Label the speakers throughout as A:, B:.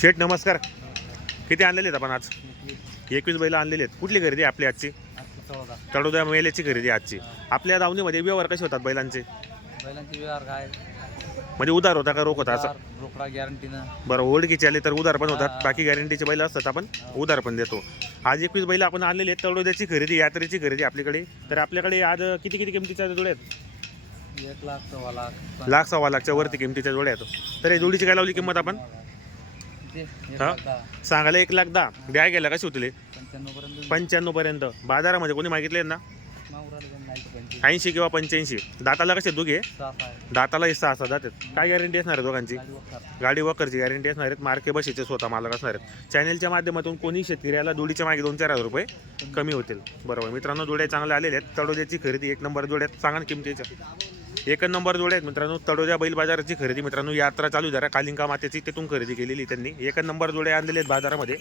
A: शेठ नमस्कार. किती आणलेले आहेत आपण आज? एकवीस बैल आणलेले आहेत. कुठली खरेदी आहे आपली आजची? तडोदा मेल्याची खरेदी आजची. आपल्या दावणीमध्ये व्यवहार कसे होतात बैलांचे?
B: बैलांचे व्यवहार काय?
A: म्हणजे उधार होता का रोख होता असं?
B: रोकडा गॅरंटीनं
A: बरं ओळखीचे आले तर उधार पण होतात. बाकी गॅरंटीचे बैल असतात आपण उधार पण देतो. आज एकवीस बैल आपण आणलेले आहेत. तळोद्याची खरेदी यात्रेची खरेदी आपल्याकडे. तर आपल्याकडे आज किती किती किमतीच्या जोड्या आहेत?
B: एक लाख सव्वा लाख.
A: लाख सव्वा लाखच्या वरती किमतीच्या जोड्या आहेत. तर या जोडीची काय लावली किंमत आपण? हा? सांगायला एक लाख दहा. द्या गेला कशी होतील
B: पंच्याण्णव पर्यंत
A: बाजारामध्ये कोणी मागितले ना ऐंशी किंवा पंच्याऐंशी. दाताला कसे दोघे. दाताला हे सहा सहा जातात काय गॅरंटी असणार आहे दोघांची?
B: गाडी
A: वकरची गॅरंटी असणार आहेत. मार्के बशीचे स्वतः मालक असणार आहेत. चॅनेलच्या माध्यमातून कोणी शेतकऱ्याला जोडीच्या मागे दोन चार हजार रुपये कमी होतील. बरोबर. मित्रांनो जोड्या चांगल्या आलेल्या आहेत. तडोद्याची खरेदी एक नंबर जोड्यात सांगा किमतीच्या. एक नंबर जोडे आहेत मित्रांनो. तडोजा बैल बाजाराची खरेदी. मित्रांनो यात्रा चालू झाला. कालिंका मातेची तिथून खरेदी केलेली त्यांनी. एक नंबर जोडे आणलेले आहेत बाजारामध्ये.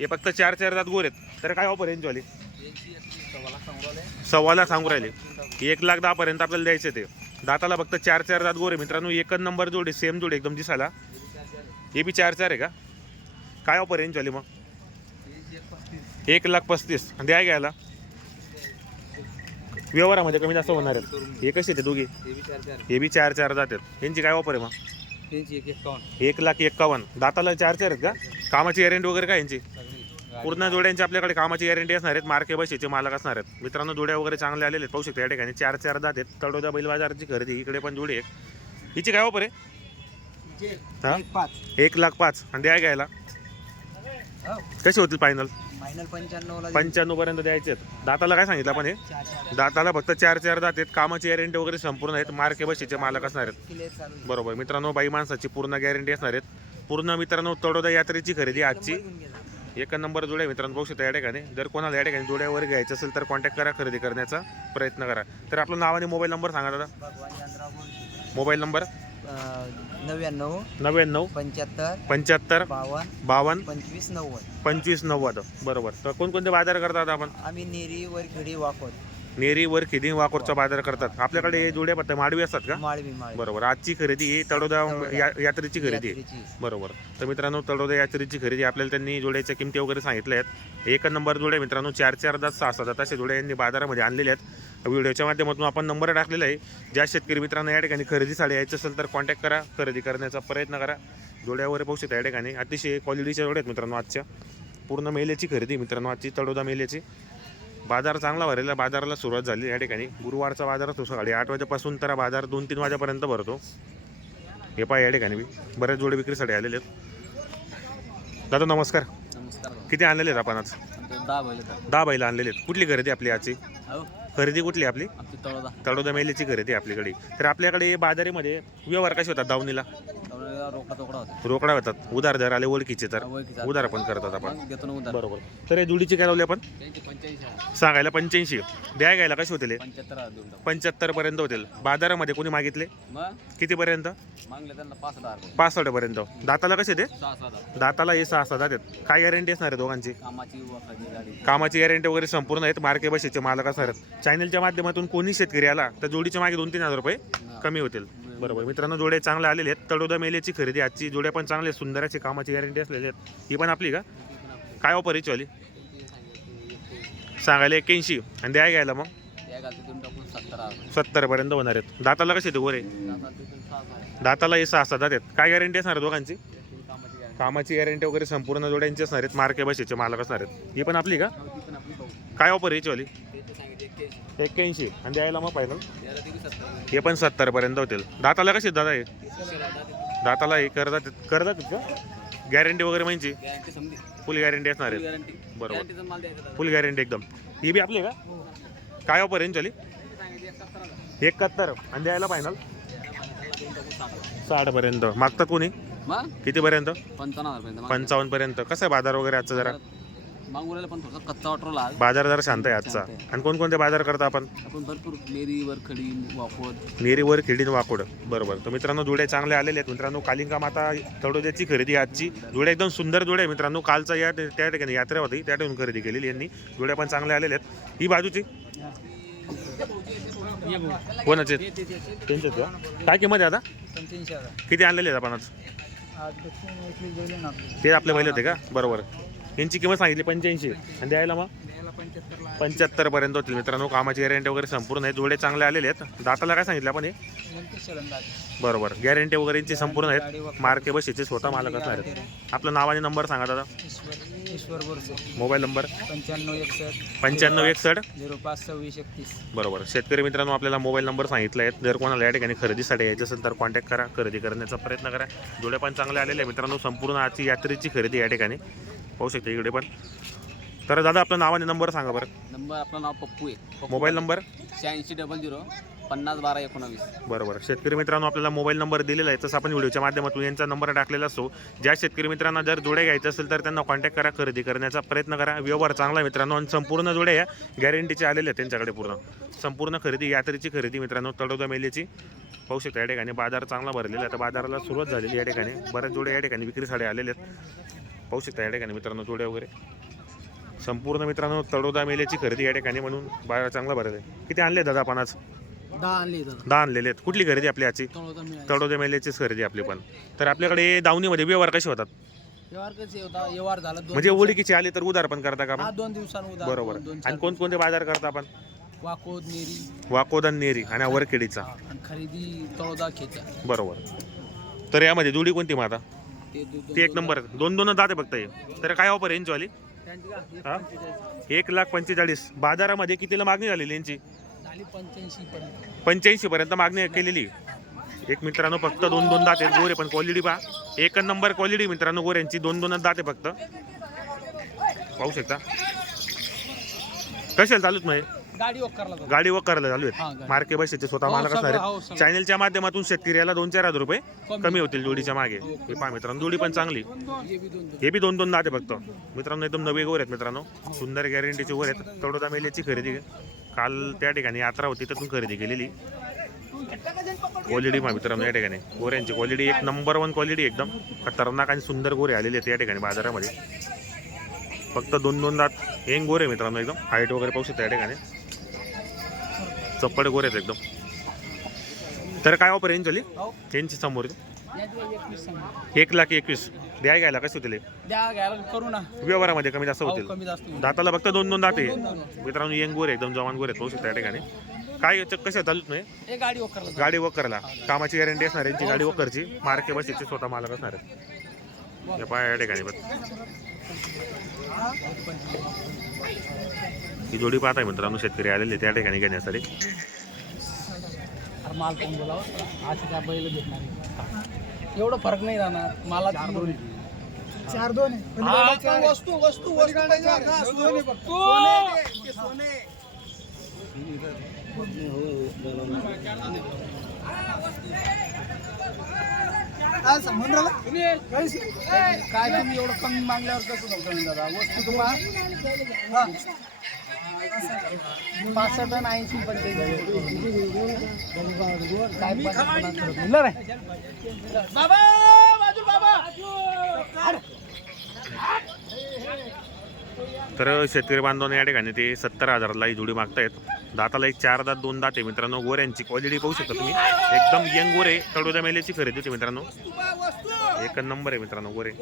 A: हे फक्त चार चार दात गोर आहेत. तर काय ऑफर यांची वाली? सव्वाला सांगू राहिले. एक लाख दहा पर्यंत आपल्याला द्यायचे ते. दाताला फक्त चार चार दात गोरे मित्रांनो एकच नंबर जोडे सेम जोडे एकदम दिसायला. हे बी चार चार आहे का? काय ऑफर रेंज वाली मग?
B: एक
A: एक लाख पस्तीस. द्या घ्यायला. व्यवहारामध्ये कमी जास्त होणार आहेत. हे कसे ते दोघे. हे बी चार चार. आहेत. यांची काय ऑफर आहे मग?
B: एक
A: लाख एक्कावन्न दाताला चार चार आहेत का? कामाची गॅरंटी वगैरे काय यांची. पूर्ण जोड्यांची आपल्याकडे कामाची गॅरंटी असणार आहेत. मार्के बशीचे मालक असणार आहेत. मित्रांनो जोड्या वगैरे चांगले आलेले आहेत. पाहू शकता या ठिकाणी चार चार दात आहेत. तडोदा बैल बाजाराची खरेदी. इकडे पण जोडी आहे हिची काय ऑफर आहे?
B: एक
A: लाख पाच. आणि द्या घ्यायला.
B: हो.
A: कसे होतील फायनल
B: फायनल पंच्याण्णवला
A: पंच्याण्णव पर्यंत द्यायचे आहेत. दाताला काय सांगितलं आपण हे? दाताला फक्त चार चार दात आहेत. कामाची गॅरंटी वगैरे संपूर्ण आहेत. मार्के बशीचे मालक असणार आहेत. बरोबर. मित्रांनो बाई माणसाची पूर्ण गॅरंटी असणार आहेत. पूर्ण मित्रांनो तडोदा यात्रेची खरेदी आजची. एक नंबर जोड्या मित्रांनो. बघू शकता या ठिकाणी. जर कोणाला या ठिकाणी जोड्यावर घ्यायचं असेल तर कॉन्टॅक्ट करा खरेदी करण्याचा प्रयत्न करा. तर आपलं नाव आणि मोबाईल नंबर सांगा दादा. मोबाईल नंबर
B: नव्याण्णव
A: नव्याण्णव
B: पंच्याहत्तर
A: पंच्याहत्तर
B: बावन्न
A: बावन्न
B: पंचवीस नव्वद.
A: पंचवीस नव्वद. बरोबर. तर कोणकोणते बाजार करतात आपण?
B: आम्ही नेरी वरखेडी वाकोत
A: नेरी वर खिदी वाकोरचा बाजार करतात. आपल्याकडे हे जोड्या पत्ता माडवी असतात का?
B: माळवी माळवी.
A: बरोबर. आजची खरेदी ही तडोदा या- यात्रेची खरेदी. आहे
B: यात्रेची.
A: बरोबर. तर मित्रांनो तळोदा यात्रेची खरेदी आपल्याला त्यांनी जोड्याच्या किमती वगैरे सांगितल्या आहेत. एक नंबर जोड्या मित्रांनो चार चार दात सहा सहा दात असे जोड्या यांनी बाजारामध्ये आणलेले आहेत. व्हिडिओच्या माध्यमातून आपण नंबर टाकलेला आहे. ज्या शेतकरी मित्रांनो या ठिकाणी खरेदीसाठी यायचं असेल तर कॉन्टॅक्ट करा. खरेदी करण्याचा प्रयत्न करा. जोड्या वगैरे पाहू शकता या ठिकाणी. अतिशय क्वालिटीच्या जोड्या आहेत मित्रांनो आजच्या. पूर्ण मेल्याची खरेदी मित्रांनो आजची तळोदा मेल्याची. बाजार चांगला भरेला बाजाराला सुरुवात झाली या ठिकाणी. गुरुवारचा बाजार असतो सकाळी आठ वाजेपासून तर बाजार दोन तीन वाजेपर्यंत भरतो. हे पाय या ठिकाणी बी. बऱ्याच जोडे विक्रीसाठी आलेले आहेत. दादा नमस्कार.
B: नमस्कार
A: किती आणलेले आहेत आपण आज?
B: दहा बैल
A: आणलेले आहेत. कुठली खरेदी आपली आजची?
B: हो.
A: खरेदी कुठली आपली?
B: तळोदा.
A: तळोदा मेलीची खरेदी आहे आपल्याकडे. तर आपल्याकडे बाजारीमध्ये व्यवहार कसे होतात दावणीला?
B: रोकडा तोकडा होता.
A: रोकडा होतात उधार दर आले ओळखीचे तर
B: ओळखीचा.
A: उधार पण करतात आपण.
B: मग देतो ना उधार.
A: बरोबर. तर हे जुडीची काय लावली आपण?
B: पंच्याऐंशी
A: सांगायला पंच्याऐंशी. द्या घ्यायला कसे होतील?
B: पंच्याहत्तर हजार देऊन टाकू.
A: पंच्याहत्तर पर्यंत होतील. बाजारामध्ये कोणी मागितले?
B: मग? मागले त्यांना पाच हजार रुपये.
A: पासष्ट पर्यंत दाताला कसे ते
B: सहा सहा हजार.
A: दाताला हे सहा सहा आहेत. काय गॅरंटी असणार आहे दोघांची?
B: कामाची वापराची गाडी.
A: कामाची गॅरंटी वगैरे संपूर्ण आहेत. मार्के बशीचे मालक असणार आहेत. चॅनलच्या माध्यमातून कोणी शेतकरी आला तर जोडीच्या मागे दोन तीन हजार रुपये कमी होतील. बरोबर. मित्रांनो जोड्या चांगले आलेले आहेत. तडोदा मेलेची खरेदी आजची जोड्या पण चांगले आहेत, सुंदराची कामाची गॅरंटी असलेली आहेत. ही पण आपली का? काय ऑफर आहे वाली सांगायला एक्क्याऐंशी. आणि द्या घ्यायला मग.
B: त्या सत्तर
A: पर्यंत होणार आहेत. दाताला कसे ते गोरे दाताला हे सहा सात आहेत. काय गॅरंटी असणार दोघांची?
B: कामाची
A: गॅरंटी वगैरे संपूर्ण जोड्यांची असणार आहेत. मार्के बसेचे मालक असणार आहेत. ही पण आपली का? काय ऑफर आहे वाली
B: एक्क्याऐंशी.
A: आणि द्यायला मग फायनल हे पण सत्तर पर्यंत होतील. दाताला कसे दादा हे? दाताला हे करतात करतात का? गॅरंटी वगैरे म्हणजे? फुल गॅरंटी असणार आहे
B: गॅरंटी
A: बरोबर. फुल गॅरंटी एकदम. ही बी आपली आहे का? काय ऑफर आहे चली
B: एकाहत्तर.
A: आणि द्यायला फायनल
B: याला देऊन टाकून साठ हजार.
A: साठ पर्यंत. मागतात कोणी? कितीपर्यंत
B: पंचावन्न पर्यंत
A: कसं आहे बाजार वगैरे आजचा जरा?
B: मागून राहिलं पण थोडंसं कच्चा वाटरला आज
A: बाजार जरा शांत आहे आजचा.
B: शांत आहे.
A: आणि कोणकोणते बाजार करता आपण?
B: आपण भरपूर मेरी वरखडी वापर
A: नेरीवर खेडीन वाकोड बरोबर. तर मित्रांनो जोड्या चांगल्या आलेल्या आहेत. मित्रांनो कालिंका माता तडोद्याची खरेदी आहे आजची. जोड्या एकदम सुंदर आहे. मित्रांनो कालचा या त्या ठिकाणी यात्रा होती. त्या ठिकाणी खरेदी केलेली यांनी. जोड्या पण चांगल्या आलेल्या आहेत. ही बाजूची? कोणाचे त्यांच्याच का? काय किंमत आहे आता? किती आणलेले आहेत आपण आज? ते आपले बैल होते का? बरोबर. यांची किंमत सांगितली पंच्याऐंशी. आणि द्यायला मग? पंच्याहत्तर पर्यंत होतील. मित्रांनो कामाची गॅरंटी वगैरे संपूर्ण आहे जोडे चांगले आलेले आहेत. दाताला काय सांगितलं आपण हे? बरोबर. गॅरंटी वगैरे यांची संपूर्ण आहेत. मार्के बशीचे स्वतः मालक असणार आहेत. आपलं नाव आणि नंबर सांगा दादा. Mobile number?
C: पंच्याण्णव एकसष्ट.
A: पंच्याण्णव एकसष्ट?
C: झिरो पाच सव्वीस एकतीस.
A: बरोबर. शेतकरी मित्रांनो आपल्याला मोबाईल नंबर सांगितला आहे. जर कोणाला या ठिकाणी खरेदीसाठी यायचं असेल तर कॉन्टॅक्ट करा. खरेदी करण्याचा प्रयत्न करा. जोडे पण चांगले आलेले आहे मित्रांनो संपूर्ण आजची यात्रेची खरेदी या ठिकाणी पाहू शकता. इकडे पण तर दादा आपलं नाव आणि नंबर सांगा बरं.
B: नंबर आपलं नाव पप्पू आहे. Pappu
A: mobile number?
B: शहाऐंशी डबल झिरो पन्नास बारा एकोणावीस.
A: बरोबर. शेतकरी मित्रांनो आपल्याला मोबाईल नंबर दिलेला आहे. तसं आपण व्हिडिओच्या माध्यमातून यांचा नंबर टाकलेला असतो ज्या शेतकरी मित्रांना जर जोडे घ्यायचे असेल तर त्यांना कॉन्टॅक्ट करा खरेदी करण्याचा प्रयत्न करा. व्यवहार चांगला आहे मित्रांनो आणि संपूर्ण जोडे या गॅरंटीचे आलेले आहेत त्यांच्याकडे पूर्ण. संपूर्ण खरेदी यात्रेची खरेदी मित्रांनो तडोदा मेलेची पाहू शकता या ठिकाणी. बाजार चांगला भरलेला आहे. आता बाजाराला सुरुवात झालेली या ठिकाणी. बऱ्याच जोडे या ठिकाणी विक्रीसाठी आलेले आहेत. पाहू शकता या ठिकाणी मित्रांनो जोडे वगैरे. संपूर्ण मित्रांनो तडोदा मेलेची खरेदी या ठिकाणी म्हणून बाजार चांगला भरत आहे. किती आणले दादा आपण आज?
C: दहा आणले दादा.
A: दहा आणलेले आहेत. कुठली खरेदी आपली आजची?
C: तळोदा मिळाला
A: तडोदे मेलेचीच खरेदी आपली पण. तर आपल्याकडे दावणीमध्ये व्यवहार कसे होतात?
C: व्यवहार कसे होता व्यवहार झाला दोन
A: म्हणजे ओळखीचे आले तर उधार पण करता का
C: हा दोन
A: बरोबर. आणि कोणकोणते बाजार करता आपण?
C: वाकोद नेरी.
A: वाकोदन नेरी आणि वरखेडीचा.
C: आणि खरेदी तळोदा खेचा.
A: बरोबर. तर यामध्ये जोडी कोणती मग आता?
C: ते दो- दोन-
A: ती एक नंबर दोन दोन जाते फक्त हे. तर काय ऑफर यांची?
C: एक
A: हा? एक लाख पंचेचाळीस. बाजारामध्ये कितीला मागणी झालेली यांची?
C: पंच्याऐंशी पर्यंत
A: मागणी केलेली. एक मित्रांनो फक्त दोन दोन दात आहेत गोरे पण क्वालिटी पहा. एक नंबर क्वालिटी मित्रांनो गोऱ्यांची दोन दोन दात आहे फक्त. पाहू शकता. कशाला चालूच म्हणजे
C: गाडी वक्करला जातो.
A: गाडी व करायला चालू
C: हा,
A: आहेत
C: गाडी.
A: मार्के बसेचे स्वतः
C: हो,
A: मालक असणार.
C: सगळं, हो,
A: आहेत
C: सगळं.
A: चॅनलच्या माध्यमातून शेतकऱ्याला दोन चार हजार रुपये
C: कमी.
A: होतील. जोडीच्या मागे. हे पहा मित्रांनो जोडी पण चांगली.
C: हे बी दोन दोन
A: हे बी दोन दोन दाते फक्त. मित्रांनो एकदम नवे गोर आहेत मित्रांनो. सुंदर गॅरंटीचे वर आहेत. तडोदा मेलेची खरेदी काल त्या ठिकाणी यात्रा होती त्यातून खरेदी केलेली. क्वालिटी पहा मित्रांनो या ठिकाणी. गोऱ्यांची क्वालिटी एक नंबर वन क्वालिटी एकदम. खतरनाक आणि सुंदर गोरे आलेले आहेत या ठिकाणी बाजारामध्ये. फक्त दोन दोन दात. हेंग गोरे मित्रांनो एकदम. हाईट वगैरे पाहू शकता या ठिकाणी. चप्पड गोरे आहेत एकदम. तर काय ऑफर रेंज झाली
C: हो.
A: यांची समोर.
C: याची.
A: एक लाख एकवीस. द्याय घ्यायला कसे होतील हे?
C: द्या घ्यायला करू ना.
A: व्यवहारामध्ये कमी जास्त
C: हो,
A: होतील. दाताला फक्त दोन दोन दाते. मित्रांनो यंग गोरे एकदम जवान गोरे आहेत पाहू शकता या ठिकाणी. काय याचं कसं चालूच नाही?
C: हे गाडी
A: वकरला कामाची गॅरंटी असणार यांची गाडी वकरची मार्के बसीचे स्वतः मालक असणार या ठिकाणी ही जोडी पाहताय मित्रांनो शेतकरी आलेले त्या ठिकाणी घेण्यासाठी.
C: अरे माल कोण बोलावं. आज त्या बैल भेटणार आहे. एवढं फरक नाही राहणार. मला चार दोन वस्तू वस्तू काय तुम्ही एवढं कमी मागल्यावर कसं दादा वस्तू तुम्हाला पासष्ट आणि ऐंशी काय बाबा बाजू बाबा.
A: तर शेतकरी बांधवांना या ठिकाणी ते सत्तर हजाराला ही जोडी मागतायत. दाताला एक चार दात दोन दात आहे मित्रांनो. गोऱ्यांची क्वालिटी पाहू शकता तुम्ही. एकदम यंग गोरे तडोदा मेलेची खरेदी होती मित्रांनो. एक नंबर आहे मित्रांनो गोरे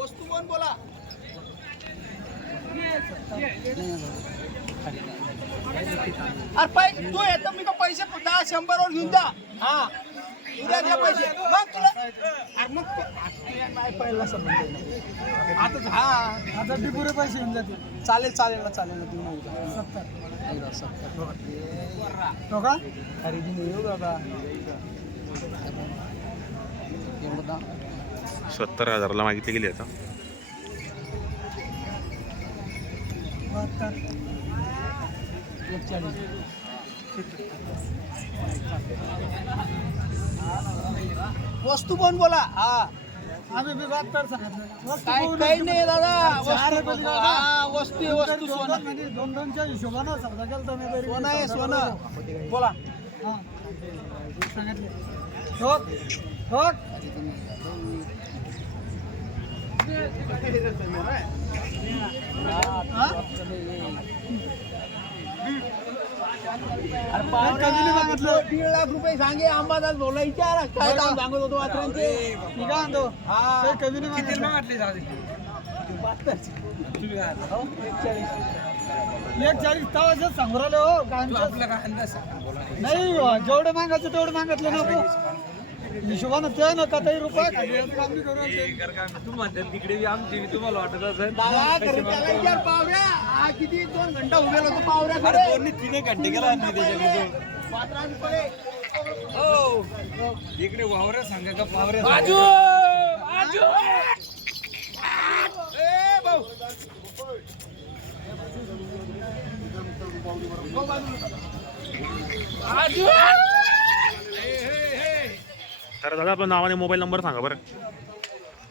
C: अरे पै तू येतो मी तो पैसे दहा शंभर वर घेऊन जा. हा. उद्या द्या पैसे. मग तुला अरे मग नाही पहिला. आता हा. आता पुरे पैसे घेऊन जाते चालेल चालेल ना चालेल ना तू सत्तर. सत्तर. हो का? खरेदी नाही येऊ बाबा.
A: सत्तर हजाराला मागितली गेली आता.
C: वस्तू पण बोला. हा. आम्ही बी बात कर काय काही नाही दादा. वस्तू हा वस्तू आहे, वस्तू सोनं.
D: दोन दोनच्या हिशोबानं समजा केलं तर मी बरी
C: सोनं आहे सोनं. बोला.
D: हा. सांगितले. ठोक. ठोक.
C: नाही दीड लाख रुपये सांगे अंबादास बोला विचार काय दाम सांगत होतो वासरांचे
D: मी काय म्हणतो.
C: हा.
D: कमी मागितलं. एक चाळीस तवाच सांगू राहिले हो. नाही हो, जेवढे मागायचे तेवढे मागितले ना भाऊ. हिशोबानं ते ना का काही रुपये खाली आहेत, काम. नाही करू राहिले.
C: बाबा खरं त्याला विचार पावऱ्या हा किती दोन घंटा उभे होतो पावऱ्या खरे तीन घंटे गेला
A: तर दादा आपलं नावाने मोबाईल नंबर सांगा बरं.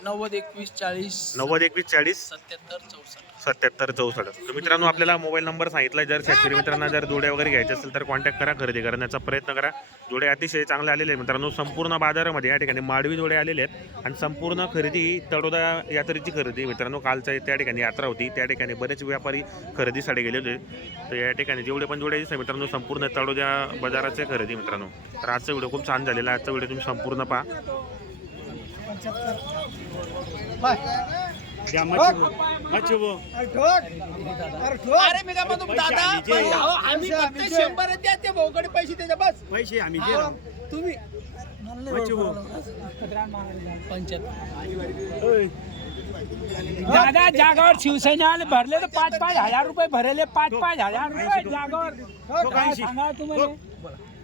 C: नव्वद एकवीस चाळीस
A: नव्वद एकवीस चाळीस
C: सत्याहत्तर चौसष्ट.
A: सत्याहत्तर चौसष्ट तर मित्रांनो आपल्याला मोबाईल नंबर सांगितला जर शेतकरी मित्रांना जर जोड्या वगैरे घ्यायचे असेल तर कॉन्टॅक्ट करा खरेदी करण्याचा प्रयत्न करा. जोडे अतिशय चांगले आलेले आहेत मित्रांनो. संपूर्ण बाजारामध्ये या ठिकाणी माडवी जोडे आलेले आहेत आणि संपूर्ण खरेदी तडोदा यात्रेची खरेदी मित्रांनो. कालच्या त्या ठिकाणी यात्रा होती. त्या ठिकाणी बरेच व्यापारी खरेदीसाठी गेले होते. तर या ठिकाणी जेवढे पण जोडे दिसतात मित्रांनो संपूर्ण तडोद्या बाजाराचे खरेदी मित्रांनो. तर आजचा व्हिडिओ खूप छान झालेला आहे. आजचा व्हिडिओ तुम्ही संपूर्ण पहा.
D: अरे
C: मी काय म्हणतो दादा पण अहो, आम्ही फक्त शंभर द्या ते भाऊकडे पैसे द्यायचे बस.
E: पैसे आम्ही
C: हा, तुम्ही
D: म्हणले भाऊ,
F: दादा जागावर शिवसेनेवाले भरले तर पाच पाच हजार रुपये भरले पाच पाच हजार रुपये जागावर.
E: ठोक.
F: काय
E: ऐंशी.
F: सांगा तुम्हाला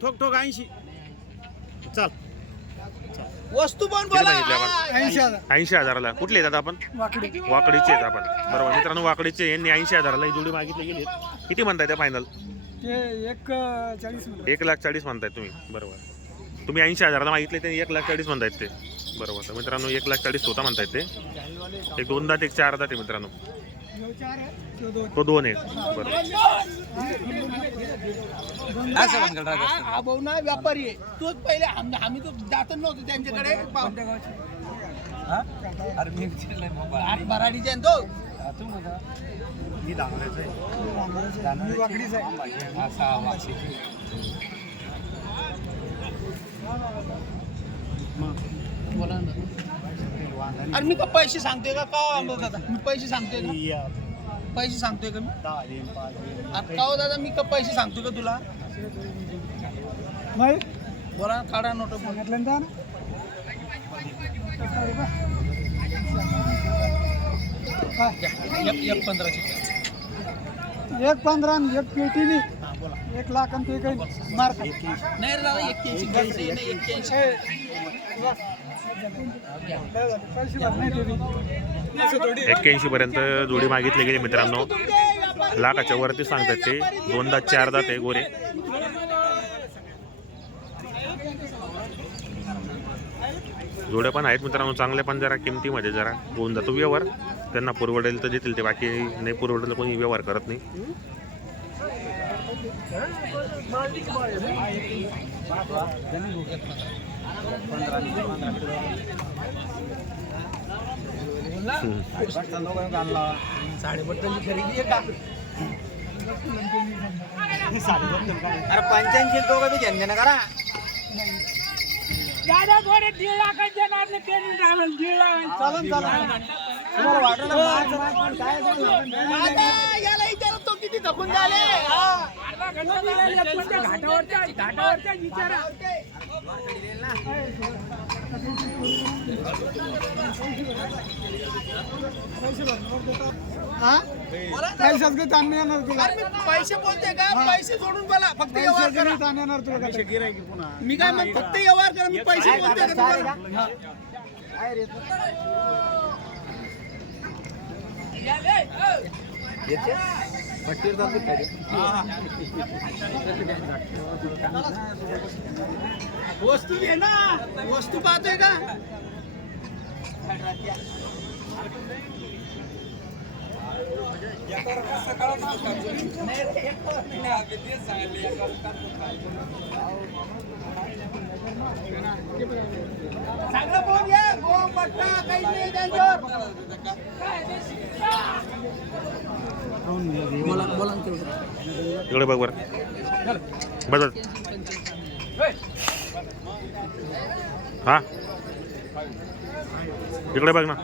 E: ठोक. ठोक ऐंशी.
C: वस्तू पण
A: किती
C: बोला.
A: आपण?
D: ऐंशी हजार.
A: ऐंशी. हजाराला. कुठले आहेत आता आपण?
D: वाकडी.
A: वाकडीचे आहेत आपण. बरोबर मित्रांनो वाकडीचे यांनी ऐंशी हजाराला ही जोडी मागितली गेली. किती म्हणताय त्या फायनल
D: ते एक चाळीस
A: लाख चाळीस म्हणताय तुम्ही. बरोबर. तुम्ही ऐंशी हजाराला मागितले ते एक लाख चाळीस म्हणतायत ते. बरोबर. तर मित्रांनो एक लाख चाळीस स्वतः म्हणतायत ते. एक दोन दात एक चार दात आहे मित्रांनो. तो दोन आहे बरोबर.
C: हा हा भाऊ ना व्यापारी आहे. तोच पहिले आम- आम्ही तो जातच नव्हतो त्यांच्याकडे. आठ बराडीचे आहे ना तो.
E: मी दामरायचं
D: मी वाकडीच आहे.
C: बोला ना. अरे मी का पैसे सांगतोय का? का दादा? मी पैसे सांगतोय का? पैसे सांगतोय का मी? अरे का हो दादा? मी का पैसे सांगतोय का तुला?
D: नाही.
C: बोला काढा नोट एक पंधराची
D: एक पंधरा एक पेटीनी एक लाख आणि ते काही मार्क
C: नाही रे दादा एक्क्याऐंशी नाही एक्क्याऐंशी.
A: एक्क्याऐंशी पर्यंत जोडी मागितली गेली मित्रांनो. लाखाच्या वरती सांगतात ते. दोन दात चार दात आहे गोरे. जोड्या पण आहेत मित्रांनो. चांगल्या पण जरा किमतीमध्ये जरा होऊन जातो व्यवहार. त्यांना पुरवडेल तर देतील ते. बाकी नाही पुरवडेल कोणी व्यवहार करत नाही.
E: अरे पंच्याऐंशी दोघं बी घेऊन ना करा.
F: दादा थोडे दीड लाखात देणार नाही पेरून राहिलं दीड लाख
D: चालन चालन. तुम्हाला वाटलं ना मार्क- मार्क- मार्क काय आहे ते?
C: दादा याला विचारत तो किती थकून झाले.
F: घाटावरच्या घाटावरच्या विचारा.
D: पैशाच ताण येणार तुला.
C: पैसे बोलते का? पैसे सोडून बोला. फक्त व्यवहार करा.
D: ताण येणार तुला.
E: गिरायकी पुन्हा.
C: मी काय म्हणतो फक्त व्यवहार करा. मी पैसे बोलते का तुम्हाला? वस्तू घे ना. वस्तू पाहतोय का? चांगलं फोन घ्या फॉर्म पट्टा काही नाही त्यांच्यावर.
A: इकडे बघ बरं. बघ हां हा? इकडे बघ ना.